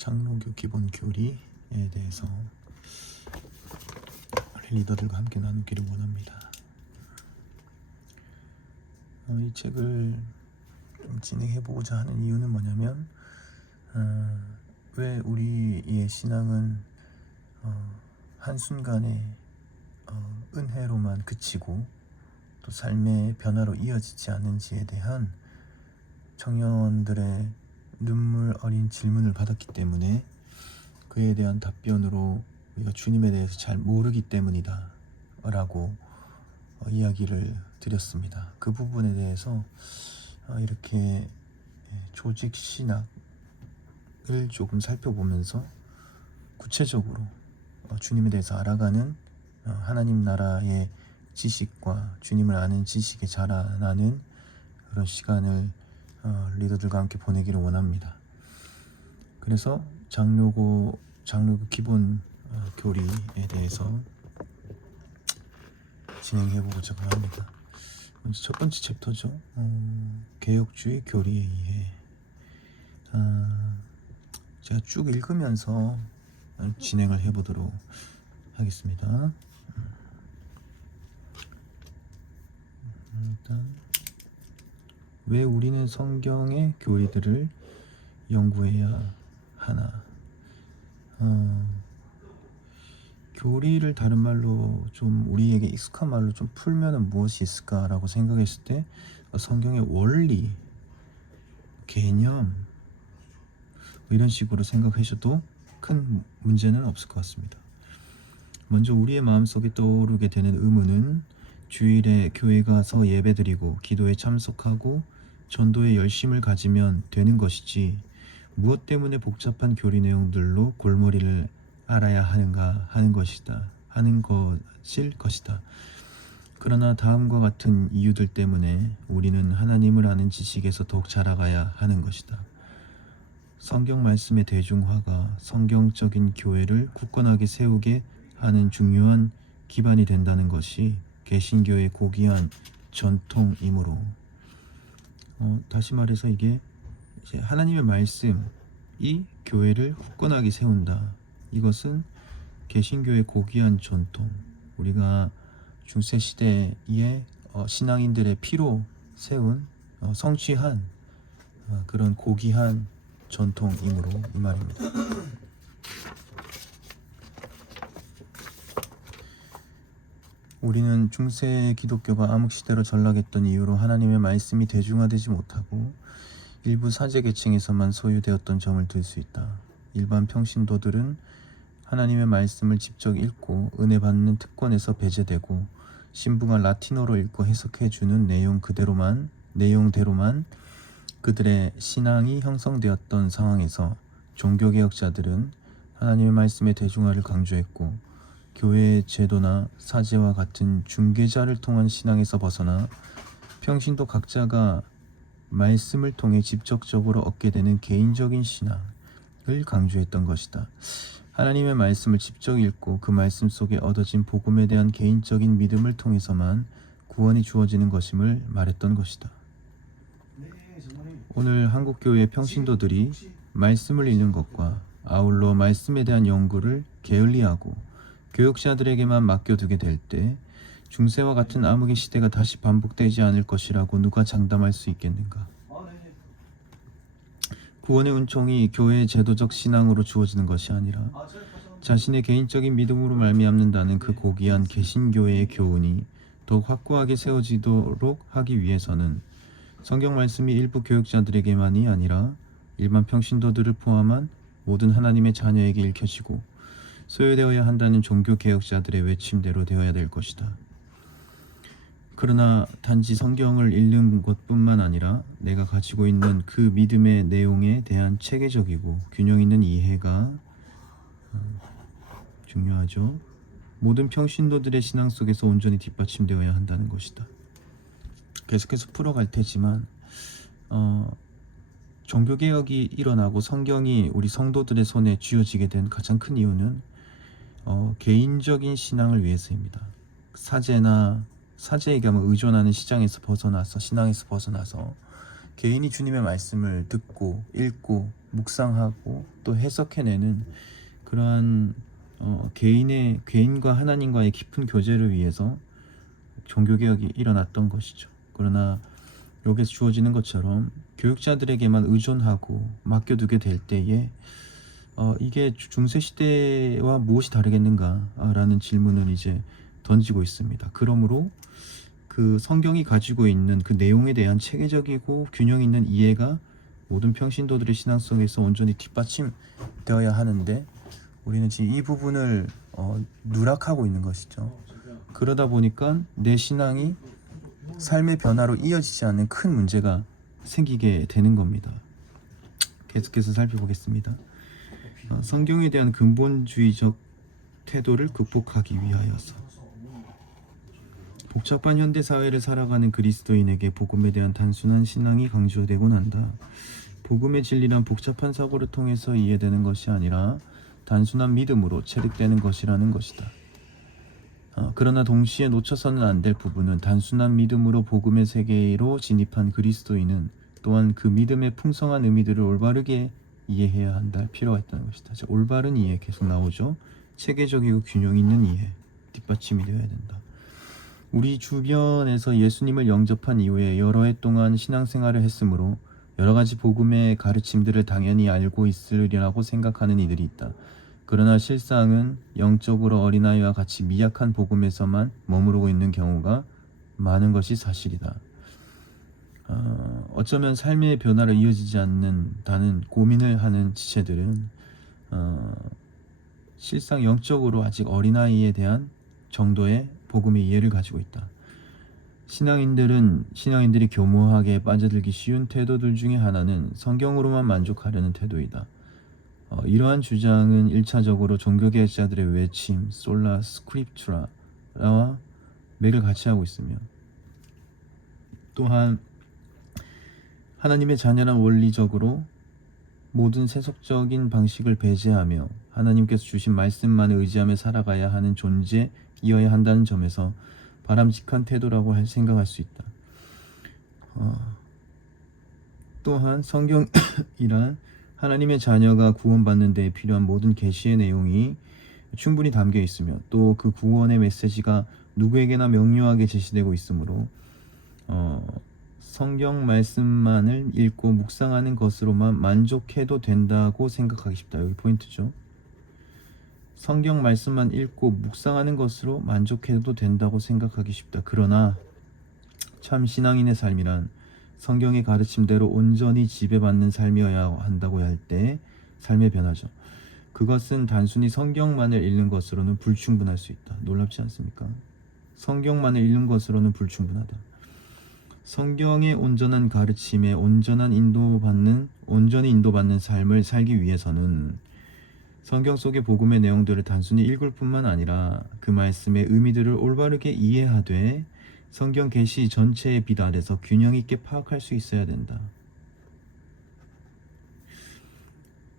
장로교 기본 교리에 대해서 리더들과 함께 나누기를 원합니다. 이 책을 좀 진행해보고자 하는 이유는 뭐냐면 왜 우리의 신앙은 한순간에 은혜로만 그치고 또 삶의 변화로 이어지지 않는지에 대한 청년들의 눈물 어린 질문을 받았기 때문에 그에 대한 답변으로 우리가 주님에 대해서 잘 모르기 때문이다 라고 이야기를 드렸습니다. 그 부분에 대해서 이렇게 조직 신학을 조금 살펴보면서 구체적으로 주님에 대해서 알아가는 하나님 나라의 지식과 주님을 아는 지식에 자라나는 그런 시간을 리더들과 함께 보내기를 원합니다. 그래서 장로교 기본 교리에 대해서 진행해보고자 합니다. 먼저 첫 번째 챕터죠. 개혁주의 교리에 의해 제가 쭉 읽으면서 진행을 해보도록 하겠습니다. 일단 왜 우리는 성경의 교리들을 연구해야 하나? 교리를 다른 말로 좀 우리에게 익숙한 말로 좀 풀면은 무엇이 있을까라고 생각했을 때 성경의 원리, 개념 이런 식으로 생각하셔도 큰 문제는 없을 것 같습니다. 먼저 우리의 마음속에 떠오르게 되는 의문은 주일에 교회 가서 예배드리고 기도에 참석하고 전도에 열심을 가지면 되는 것이지 무엇 때문에 복잡한 교리 내용들로 골머리를 알아야 하는가 하는 것일 것이다. 그러나 다음과 같은 이유들 때문에 우리는 하나님을 아는 지식에서 더욱 자라가야 하는 것이다. 성경 말씀의 대중화가 성경적인 교회를 굳건하게 세우게 하는 중요한 기반이 된다는 것이 개신교의 고귀한 전통이므로 다시 말해서 이게 이제 하나님의 말씀이 교회를 굳건하게 세운다. 이것은 개신교의 고귀한 전통, 우리가 중세시대의 신앙인들의 피로 세운 성취한 그런 고귀한 전통이므로 이 말입니다. 우리는 중세 기독교가 암흑시대로 전락했던 이유로 하나님의 말씀이 대중화되지 못하고 일부 사제 계층에서만 소유되었던 점을 들 수 있다. 일반 평신도들은 하나님의 말씀을 직접 읽고 은혜 받는 특권에서 배제되고 신부가 라틴어로 읽고 해석해주는 내용대로만 그들의 신앙이 형성되었던 상황에서 종교개혁자들은 하나님의 말씀의 대중화를 강조했고 교회의 제도나 사제와 같은 중개자를 통한 신앙에서 벗어나 평신도 각자가 말씀을 통해 직접적으로 얻게 되는 개인적인 신앙을 강조했던 것이다. 하나님의 말씀을 직접 읽고 그 말씀 속에 얻어진 복음에 대한 개인적인 믿음을 통해서만 구원이 주어지는 것임을 말했던 것이다. 오늘 한국교회 평신도들이 말씀을 읽는 것과 아울러 말씀에 대한 연구를 게을리하고 교육자들에게만 맡겨두게 될 때 중세와 같은 암흑의 시대가 다시 반복되지 않을 것이라고 누가 장담할 수 있겠는가? 구원의 은총이 교회의 제도적 신앙으로 주어지는 것이 아니라 자신의 개인적인 믿음으로 말미암는다는 그 고귀한 개신교회의 교훈이 더욱 확고하게 세워지도록 하기 위해서는 성경 말씀이 일부 교육자들에게만이 아니라 일반 평신도들을 포함한 모든 하나님의 자녀에게 읽혀지고 소유되어야 한다는 종교개혁자들의 외침대로 되어야 될 것이다. 그러나 단지 성경을 읽는 것뿐만 아니라 내가 가지고 있는 그 믿음의 내용에 대한 체계적이고 균형 있는 이해가 중요하죠. 모든 평신도들의 신앙 속에서 온전히 뒷받침되어야 한다는 것이다. 계속해서 풀어갈 테지만 종교개혁이 일어나고 성경이 우리 성도들의 손에 쥐어지게 된 가장 큰 이유는 개인적인 신앙을 위해서입니다. 사제에게 의존하는 신앙에서 벗어나서 개인이 주님의 말씀을 듣고 읽고 묵상하고 또 해석해내는 그러한 개인과 하나님과의 깊은 교제를 위해서 종교개혁이 일어났던 것이죠. 그러나 여기서 주어지는 것처럼 교육자들에게만 의존하고 맡겨두게 될 때에 이게 중세시대와 무엇이 다르겠는가라는 질문을 이제 던지고 있습니다. 그러므로 그 성경이 가지고 있는 그 내용에 대한 체계적이고 균형 있는 이해가 모든 평신도들의 신앙 속에서 온전히 뒷받침되어야 하는데 우리는 지금 이 부분을 누락하고 있는 것이죠. 그러다 보니까 내 신앙이 삶의 변화로 이어지지 않는 큰 문제가 생기게 되는 겁니다. 계속해서 살펴보겠습니다. 성경에 대한 근본주의적 태도를 극복하기 위하여서 복잡한 현대 사회를 살아가는 그리스도인에게 복음에 대한 단순한 신앙이 강조되곤 한다. 복음의 진리란 복잡한 사고를 통해서 이해되는 것이 아니라 단순한 믿음으로 체득되는 것이라는 것이다. 그러나 동시에 놓쳐서는 안 될 부분은 단순한 믿음으로 복음의 세계로 진입한 그리스도인은 또한 그 믿음의 풍성한 의미들을 올바르게 이해해야 한다 필요가 있다는 것이다. 올바른 이해 계속 나오죠. 체계적이고 균형 있는 이해, 뒷받침이 되어야 된다. 우리 주변에서 예수님을 영접한 이후에 여러 해 동안 신앙생활을 했으므로 여러 가지 복음의 가르침들을 당연히 알고 있으리라고 생각하는 이들이 있다. 그러나 실상은 영적으로 어린아이와 같이 미약한 복음에서만 머무르고 있는 경우가 많은 것이 사실이다. 어쩌면 삶의 변화를 이어지지 않는다는 고민을 하는 지체들은 실상 영적으로 아직 어린아이에 대한 정도의 복음의 이해를 가지고 있다. 신앙인들이 교모하게 빠져들기 쉬운 태도들 중에 하나는 성경으로만 만족하려는 태도이다. 이러한 주장은 1차적으로 종교개혁자들의 외침 솔라 스크립투라와 맥을 같이 하고 있으며 또한 하나님의 자녀란 원리적으로 모든 세속적인 방식을 배제하며 하나님께서 주신 말씀만을 의지하며 살아가야 하는 존재이어야 한다는 점에서 바람직한 태도라고 생각할 수 있다. 또한 성경이란 하나님의 자녀가 구원받는 데 필요한 모든 계시의 내용이 충분히 담겨 있으며 또 그 구원의 메시지가 누구에게나 명료하게 제시되고 있으므로 성경 말씀만을 읽고 묵상하는 것으로만 만족해도 된다고 생각하기 쉽다. 여기 포인트죠. 성경 말씀만 읽고 묵상하는 것으로 만족해도 된다고 생각하기 쉽다. 그러나 참 신앙인의 삶이란 성경의 가르침대로 온전히 지배받는 삶이어야 한다고 할 때 삶의 변화죠. 그것은 단순히 성경만을 읽는 것으로는 불충분할 수 있다. 놀랍지 않습니까? 성경만을 읽는 것으로는 불충분하다. 성경의 온전한 가르침에 온전히 인도받는 삶을 살기 위해서는 성경 속의 복음의 내용들을 단순히 읽을 뿐만 아니라 그 말씀의 의미들을 올바르게 이해하되 성경 계시 전체의 빛 아래서 균형 있게 파악할 수 있어야 된다.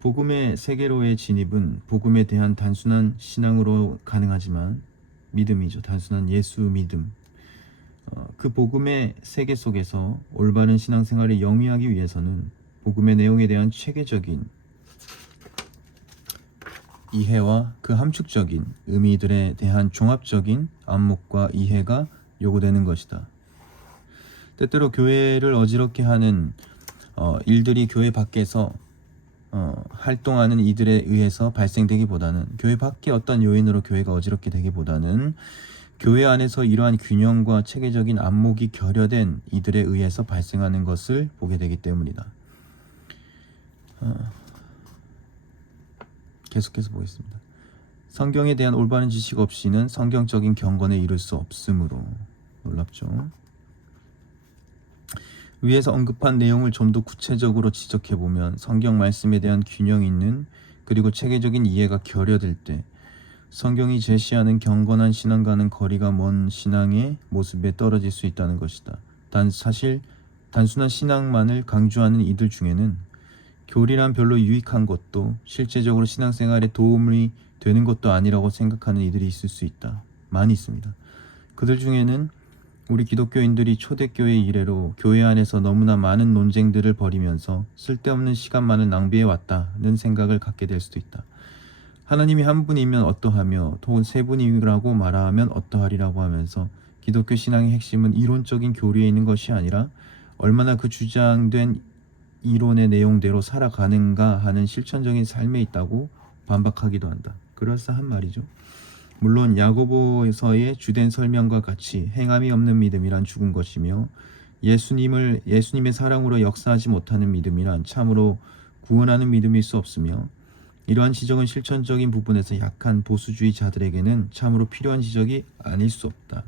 복음의 세계로의 진입은 복음에 대한 단순한 신앙으로 가능하지만 믿음이죠. 단순한 예수 믿음. 그 복음의 세계 속에서 올바른 신앙생활을 영위하기 위해서는 복음의 내용에 대한 체계적인 이해와 그 함축적인 의미들에 대한 종합적인 안목과 이해가 요구되는 것이다. 때때로 교회를 어지럽게 하는 일들이 교회 밖에서 활동하는 이들에 의해서 발생되기보다는 교회 밖의 어떤 요인으로 교회가 어지럽게 되기보다는 교회 안에서 이러한 균형과 체계적인 안목이 결여된 이들에 의해서 발생하는 것을 보게 되기 때문이다. 계속해서 보겠습니다. 성경에 대한 올바른 지식 없이는 성경적인 경건에 이를 수 없으므로 놀랍죠. 위에서 언급한 내용을 좀 더 구체적으로 지적해보면 성경 말씀에 대한 균형 있는 그리고 체계적인 이해가 결여될 때 성경이 제시하는 경건한 신앙과는 거리가 먼 신앙의 모습에 떨어질 수 있다는 것이다. 사실 단순한 신앙만을 강조하는 이들 중에는 교리란 별로 유익한 것도 실제적으로 신앙생활에 도움이 되는 것도 아니라고 생각하는 이들이 있을 수 있다. 많이 있습니다. 그들 중에는 우리 기독교인들이 초대교회 이래로 교회 안에서 너무나 많은 논쟁들을 벌이면서 쓸데없는 시간만을 낭비해 왔다는 생각을 갖게 될 수도 있다. 하나님이 한 분이면 어떠하며 혹은 세 분이라고 말하면 어떠하리라고 하면서 기독교 신앙의 핵심은 이론적인 교리에 있는 것이 아니라 얼마나 그 주장된 이론의 내용대로 살아가는가 하는 실천적인 삶에 있다고 반박하기도 한다. 그럴싸한 말이죠. 물론 야고보서의 주된 설명과 같이 행함이 없는 믿음이란 죽은 것이며 예수님의 사랑으로 역사하지 못하는 믿음이란 참으로 구원하는 믿음일 수 없으며 이러한 지적은 실천적인 부분에서 약한 보수주의자들에게는 참으로 필요한 지적이 아닐 수 없다.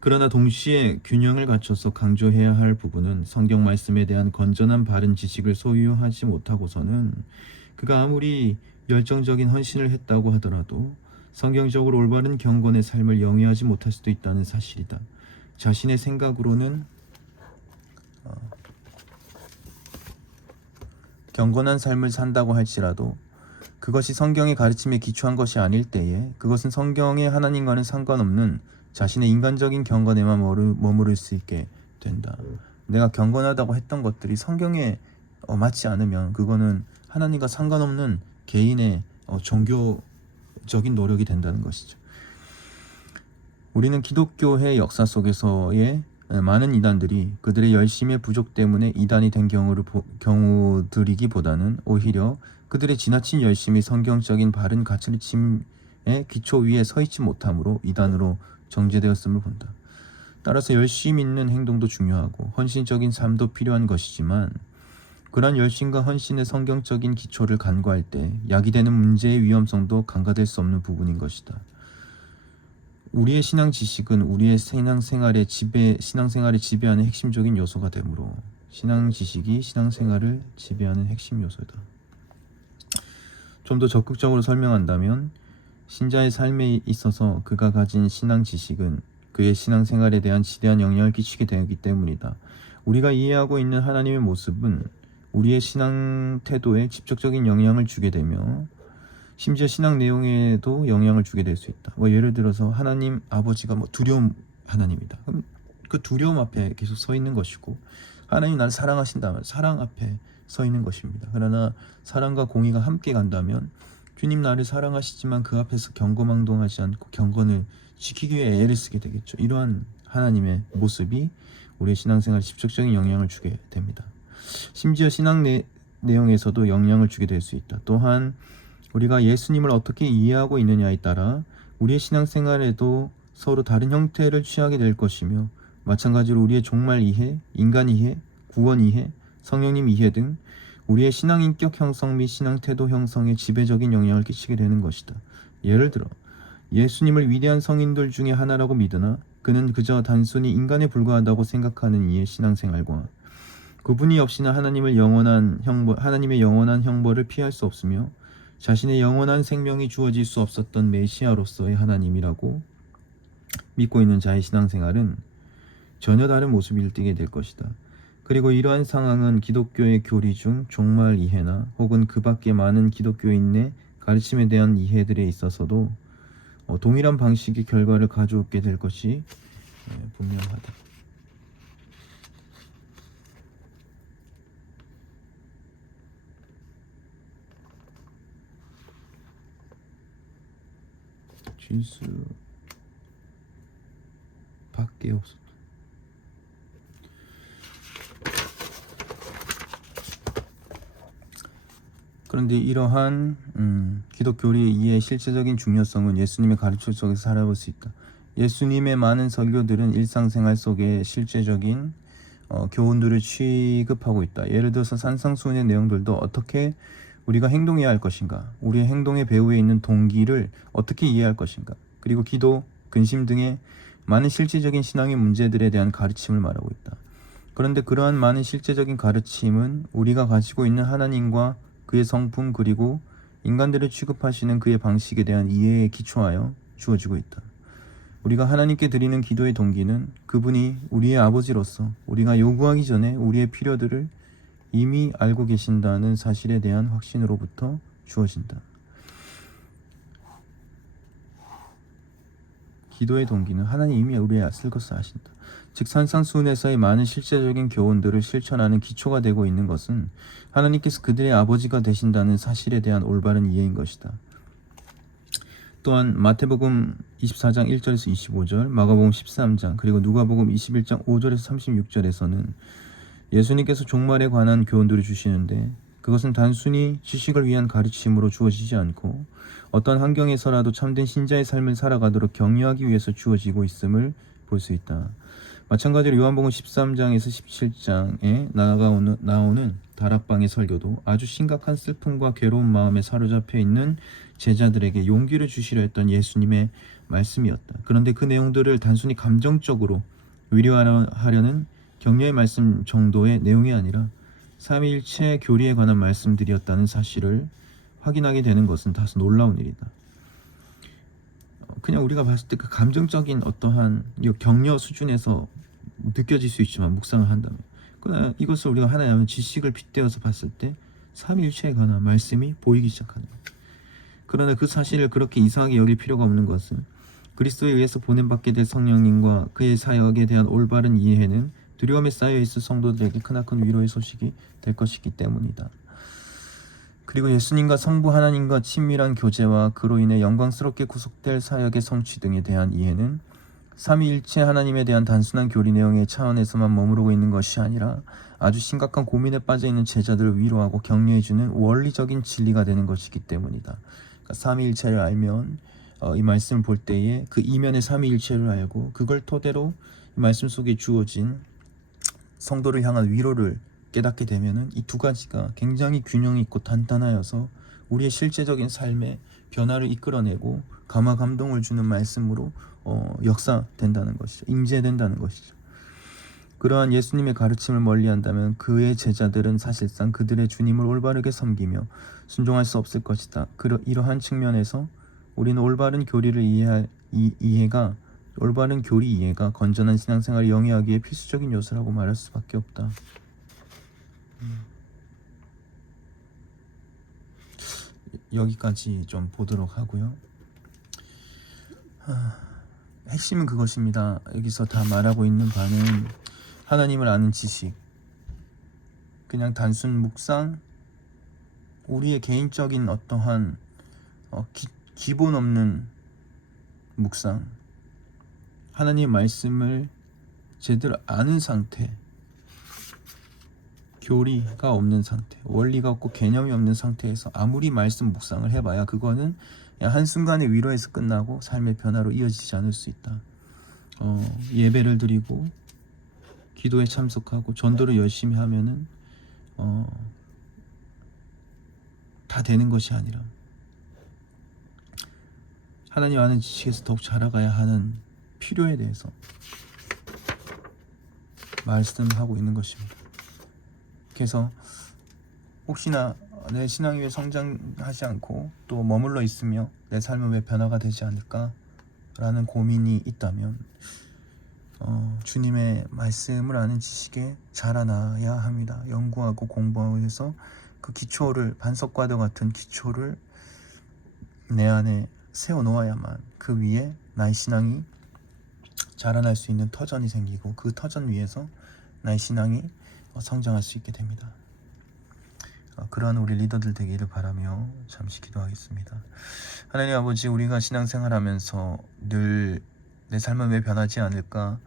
그러나 동시에 균형을 갖춰서 강조해야 할 부분은 성경 말씀에 대한 건전한 바른 지식을 소유하지 못하고서는 그가 아무리 열정적인 헌신을 했다고 하더라도 성경적으로 올바른 경건의 삶을 영위하지 못할 수도 있다는 사실이다. 자신의 생각으로는 경건한 삶을 산다고 할지라도 그것이 성경의 가르침에 기초한 것이 아닐 때에 그것은 성경의 하나님과는 상관없는 자신의 인간적인 경건에만 머무를 수 있게 된다. 내가 경건하다고 했던 것들이 성경에 맞지 않으면 그거는 하나님과 상관없는 개인의 종교적인 노력이 된다는 것이죠. 우리는 기독교의 역사 속에서의 많은 이단들이 그들의 열심의 부족 때문에 이단이 된 경우들이기보다는 오히려 그들의 지나친 열심이 성경적인 바른 가르침의 기초 위에 서 있지 못함으로 이단으로 정죄되었음을 본다. 따라서 열심 있는 행동도 중요하고 헌신적인 삶도 필요한 것이지만 그러한 열심과 헌신의 성경적인 기초를 간과할 때 야기되는 문제의 위험성도 간과될 수 없는 부분인 것이다. 우리의 신앙 지식은 우리의 신앙생활을 지배하는 핵심적인 요소가 되므로 신앙 지식이 신앙생활을 지배하는 핵심 요소다. 좀 더 적극적으로 설명한다면 신자의 삶에 있어서 그가 가진 신앙 지식은 그의 신앙생활에 대한 지대한 영향을 끼치게 되기 때문이다. 우리가 이해하고 있는 하나님의 모습은 우리의 신앙 태도에 직접적인 영향을 주게 되며 심지어 신앙 내용에도 영향을 주게 될 수 있다. 예를 들어서 하나님 아버지가 두려움 하나님이다. 그럼 그 두려움 앞에 계속 서 있는 것이고 하나님 나를 사랑하신다면 사랑 앞에 서 있는 것입니다. 그러나 사랑과 공의가 함께 간다면 주님 나를 사랑하시지만 그 앞에서 경거망동하지 않고 경건을 지키기 위해 애를 쓰게 되겠죠. 이러한 하나님의 모습이 우리의 신앙생활에 직접적인 영향을 주게 됩니다. 심지어 신앙 내용에서도 영향을 주게 될 수 있다. 또한 우리가 예수님을 어떻게 이해하고 있느냐에 따라 우리의 신앙생활에도 서로 다른 형태를 취하게 될 것이며 마찬가지로 우리의 종말 이해, 인간 이해, 구원 이해, 성령님 이해 등 우리의 신앙 인격 형성 및 신앙 태도 형성에 지배적인 영향을 끼치게 되는 것이다. 예를 들어 예수님을 위대한 성인들 중에 하나라고 믿으나 그는 그저 단순히 인간에 불과하다고 생각하는 이의 신앙생활과 그분이 없이나 하나님의 영원한 형벌을 피할 수 없으며 자신의 영원한 생명이 주어질 수 없었던 메시아로서의 하나님이라고 믿고 있는 자의 신앙생활은 전혀 다른 모습을 띠게 될 것이다. 그리고 이러한 상황은 기독교의 교리 중 종말 이해나 혹은 그 밖의 많은 기독교인의 가르침에 대한 이해들에 있어서도 동일한 방식의 결과를 가져오게 될 것이 분명하다. 질수 밖에 없었다. 그런데 이러한 기독교리의 이해의 실제적인 중요성은 예수님의 가르침 속에서 살아볼 수 있다. 예수님의 많은 설교들은 일상생활 속에 실제적인 교훈들을 취급하고 있다. 예를 들어서 산상수훈의 내용들도 어떻게 우리가 행동해야 할 것인가, 우리의 행동의 배후에 있는 동기를 어떻게 이해할 것인가, 그리고 기도, 근심 등의 많은 실질적인 신앙의 문제들에 대한 가르침을 말하고 있다. 그런데 그러한 많은 실제적인 가르침은 우리가 가지고 있는 하나님과 그의 성품 그리고 인간들을 취급하시는 그의 방식에 대한 이해에 기초하여 주어지고 있다. 우리가 하나님께 드리는 기도의 동기는 그분이 우리의 아버지로서 우리가 요구하기 전에 우리의 필요들을 이미 알고 계신다는 사실에 대한 확신으로부터 주어진다. 기도의 동기는 하나님 이미 우리의 쓸 것을 아신다. 즉 산상수훈에서의 많은 실제적인 교훈들을 실천하는 기초가 되고 있는 것은 하나님께서 그들의 아버지가 되신다는 사실에 대한 올바른 이해인 것이다. 또한 마태복음 24장 1절에서 25절, 마가복음 13장, 그리고 누가복음 21장 5절에서 36절에서는 예수님께서 종말에 관한 교훈들을 주시는데 그것은 단순히 지식을 위한 가르침으로 주어지지 않고 어떤 환경에서라도 참된 신자의 삶을 살아가도록 격려하기 위해서 주어지고 있음을 볼 수 있다. 마찬가지로 요한복음 13장에서 17장에 나오는 다락방의 설교도 아주 심각한 슬픔과 괴로운 마음에 사로잡혀 있는 제자들에게 용기를 주시려 했던 예수님의 말씀이었다. 그런데 그 내용들을 단순히 감정적으로 위로하려는 격려의 말씀 정도의 내용이 아니라 삼위일체 교리에 관한 말씀들이었다는 사실을 확인하게 되는 것은 다소 놀라운 일이다. 그냥 우리가 봤을 때 그 감정적인 어떠한 격려 수준에서 느껴질 수 있지만 묵상을 한다면, 그러나 이것을 우리가 하나님의 지식을 빗대어서 봤을 때 삼위일체에 관한 말씀이 보이기 시작하는 거예요. 그러나 그 사실을 그렇게 이상하게 여길 필요가 없는 것은 그리스도에 의해서 보냄받게 될 성령님과 그의 사역에 대한 올바른 이해는 두려움에 쌓여있을 성도들에게 크나큰 위로의 소식이 될 것이기 때문이다. 그리고 예수님과 성부 하나님과 친밀한 교제와 그로 인해 영광스럽게 구속될 사역의 성취 등에 대한 이해는 삼위일체 하나님에 대한 단순한 교리 내용의 차원에서만 머무르고 있는 것이 아니라 아주 심각한 고민에 빠져있는 제자들을 위로하고 격려해주는 원리적인 진리가 되는 것이기 때문이다. 그러니까 삼위일체를 알면 이 말씀을 볼 때에 그 이면의 삼위일체를 알고 그걸 토대로 이 말씀 속에 주어진 성도를 향한 위로를 깨닫게 되면은 이 두 가지가 굉장히 균형 있고 단단하여서 우리의 실제적인 삶에 변화를 이끌어내고 감화 감동을 주는 말씀으로 역사된다는 것이죠. 임재된다는 것이죠. 그러한 예수님의 가르침을 멀리한다면 그의 제자들은 사실상 그들의 주님을 올바르게 섬기며 순종할 수 없을 것이다. 이러한 측면에서 우리는 올바른 교리 이해가 건전한 신앙생활을 영위하기 위해 필수적인 요소라고 말할 수밖에 없다. 여기까지 좀 보도록 하고요. 핵심은 그것입니다. 여기서 다 말하고 있는 바는 하나님을 아는 지식, 그냥 단순 묵상, 우리의 개인적인 어떠한 기본 없는 묵상, 하나님의 말씀을 제대로 아는 상태, 교리가 없는 상태, 원리가 없고 개념이 없는 상태에서 아무리 말씀 묵상을 해봐야 그거는 한순간의 위로에서 끝나고 삶의 변화로 이어지지 않을 수 있다. 예배를 드리고 기도에 참석하고 전도를 열심히 하면은 다 되는 것이 아니라 하나님 아는 지식에서 더욱 자라가야 하는 필요에 대해서 말씀하고 있는 것입니다. 그래서 혹시나 내 신앙이 왜 성장하지 않고 또 머물러 있으며 내 삶은 왜 변화가 되지 않을까 라는 고민이 있다면 주님의 말씀을 아는 지식에 자라나야 합니다. 연구하고 공부하고 해서 그 기초를, 반석과도 같은 기초를 내 안에 세워놓아야만 그 위에 나의 신앙이 자라날 수 있는 터전이 생기고 그 터전 위에서 나의 신앙이 성장할 수 있게 됩니다. 그러한 우리 리더들 되기를 바라며 잠시 기도하겠습니다. 하나님 아버지, 우리가 신앙생활하면서 늘 내 삶은 왜 변하지 않을까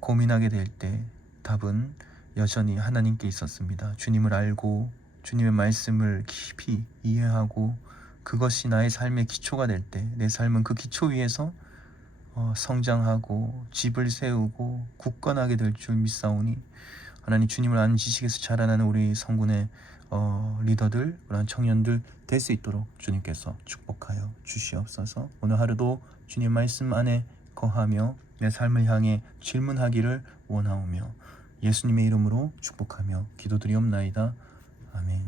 고민하게 될 때 답은 여전히 하나님께 있었습니다. 주님을 알고 주님의 말씀을 깊이 이해하고 그것이 나의 삶의 기초가 될 때 내 삶은 그 기초 위에서 성장하고 집을 세우고 굳건하게 될 줄 믿사오니 하나님, 주님을 아는 지식에서 자라나는 우리 성군의 리더들, 그런 청년들 될 수 있도록 주님께서 축복하여 주시옵소서. 오늘 하루도 주님 말씀 안에 거하며 내 삶을 향해 질문하기를 원하오며 예수님의 이름으로 축복하며 기도드리옵나이다. 아멘.